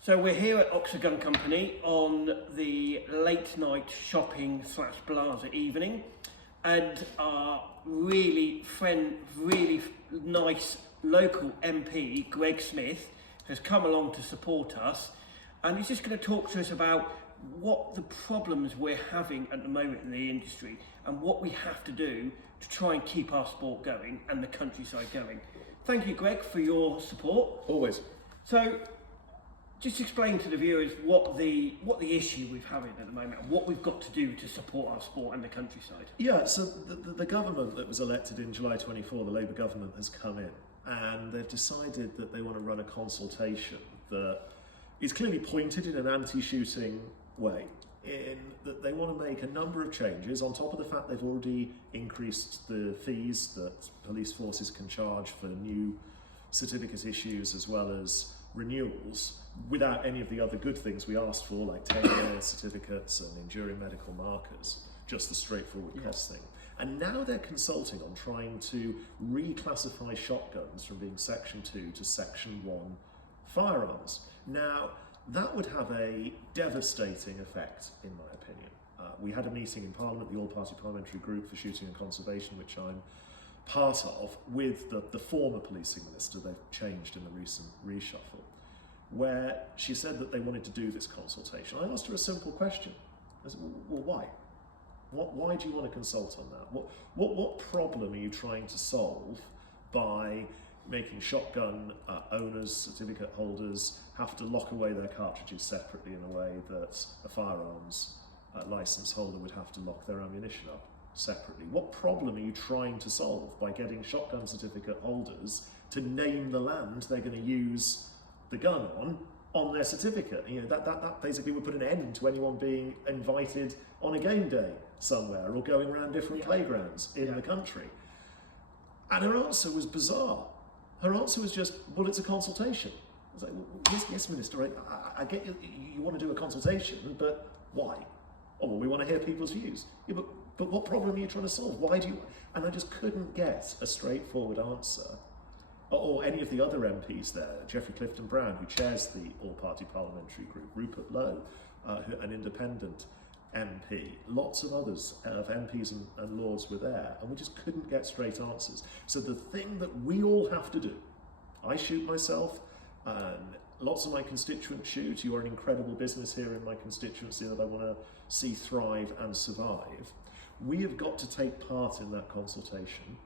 So we're here at Oxford Gun Company on the late night shopping / Plaza evening, and our really nice local MP, Greg Smith, has come along to support us, and he's just going to talk to us about what the problems we're having at the moment in the industry and what we have to do to try and keep our sport going and the countryside going. Thank you, Greg, for your support. Always. So, just explain to the viewers what the issue we're having at the moment and what we've got to do to support our sport and the countryside. Yeah, so the government that was elected in July 24, the Labour government, has come in and they've decided that they want to run a consultation that is clearly pointed in an anti-shooting way, in that they want to make a number of changes on top of the fact they've already increased the fees that police forces can charge for new certificate issues as well as renewals, without any of the other good things we asked for, like 10-year certificates and enduring medical markers, just the straightforward cost thing. And now they're consulting on trying to reclassify shotguns from being Section 2 to Section 1 firearms. Now, that would have a devastating effect, in my opinion. We had a meeting in Parliament, the All-Party Parliamentary Group for Shooting and Conservation, which I'm part of, with the former policing minister. They've changed in the recent reshuffle, where she said that they wanted to do this consultation. I asked her a simple question. I said, well, why? Why do you want to consult on that? What problem are you trying to solve by making shotgun owners, certificate holders, have to lock away their cartridges separately in a way that a firearms licence holder would have to lock their ammunition up separately? What problem are you trying to solve by getting shotgun certificate holders to name the land they're going to use the gun on their certificate? You know, that basically would put an end to anyone being invited on a game day somewhere or going around different playgrounds in the country. And her answer was bizarre. Her answer was just, well, it's a consultation. I was like, well, yes, Minister, I get you want to do a consultation, but why? Oh, well, we want to hear people's views. Yeah, but what problem are you trying to solve? Why do you? And I just couldn't get a straightforward answer. Or any of the other MPs there, Geoffrey Clifton Brown, who chairs the All-Party Parliamentary Group, Rupert Lowe, an independent MP, lots of others of MPs and Lords were there, and we just couldn't get straight answers. So the thing that we all have to do, I shoot myself, and lots of my constituents shoot. You are an incredible business here in my constituency that I want to see thrive and survive. We have got to take part in that consultation,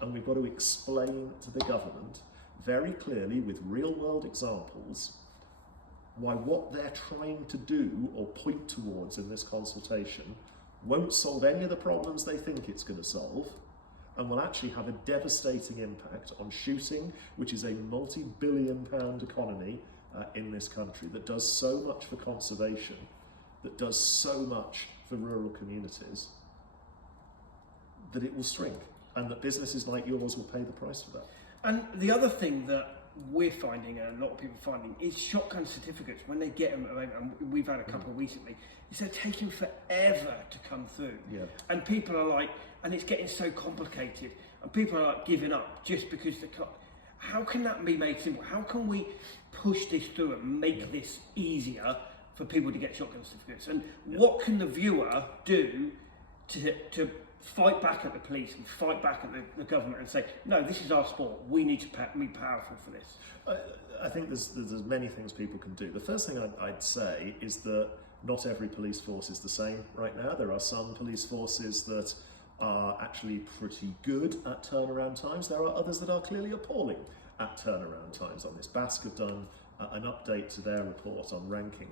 and we've got to explain to the government very clearly with real world examples why what they're trying to do or point towards in this consultation won't solve any of the problems they think it's going to solve, and will actually have a devastating impact on shooting, which is a multi-billion-pound economy in this country that does so much for conservation, that does so much for rural communities, that it will shrink, and that businesses like yours will pay the price for that. And the other thing that we're finding, and a lot of people are finding, is shotgun certificates, when they get them, and we've had a couple recently, is they're taking forever to come through. Yeah. And people are like, and it's getting so complicated, and people are like giving up just because they can't. How can that be made simple? How can we push this through and make this easier for people to get shotgun certificates? And what can the viewer do to fight back at the police and fight back at the government and say, no, this is our sport, we need to be powerful for this? I think there's many things people can do. The first thing I'd say is that not every police force is the same right now. There are some police forces that are actually pretty good at turnaround times. There are others that are clearly appalling at turnaround times on this. BASC have done an update to their report on ranking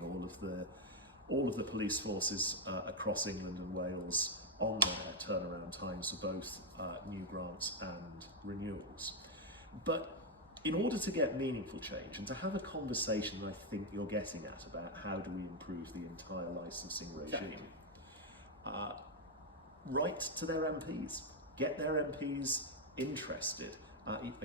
all of the police forces across England and Wales on their turnaround times for both new grants and renewals. But in order to get meaningful change and to have a conversation that I think you're getting at about how do we improve the entire licensing regime, write to their MPs, get their MPs interested.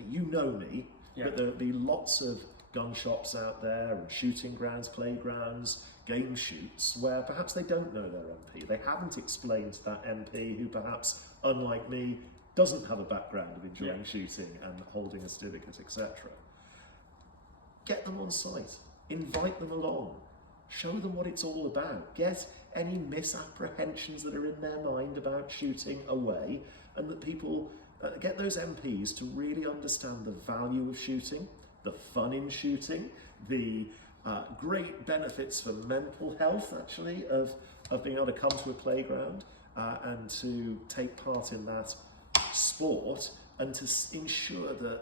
You know me, but there'll be lots of gun shops out there and shooting grounds, playgrounds, game shoots where perhaps they don't know their MP. They haven't explained to that MP, who perhaps, unlike me, doesn't have a background of enjoying shooting and holding a certificate, etc. Get them on site. invite them along, show them what it's all about, get any misapprehensions that are in their mind about shooting away, and that people get those MPs to really understand the value of shooting, the fun in shooting, the great benefits for mental health, actually, of being able to come to a playground and to take part in that sport, and to ensure that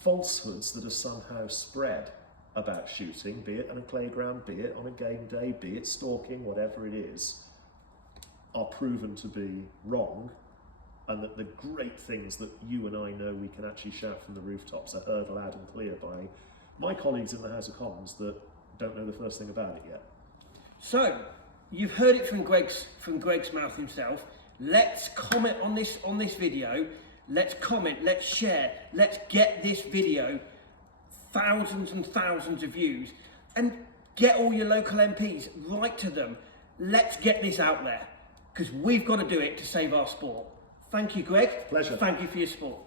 falsehoods that are somehow spread about shooting, be it on a playground, be it on a game day, be it stalking, whatever it is, are proven to be wrong, and that the great things that you and I know we can actually shout from the rooftops are heard loud and clear by my colleagues in the House of Commons that don't know the first thing about it yet. So, you've heard it from Greg's mouth himself. Let's comment on this video. Let's comment, let's share, let's get this video thousands and thousands of views, and get all your local MPs, write to them. Let's get this out there, because we've got to do it to save our sport. Thank you, Greg. Pleasure. Thank you for your support.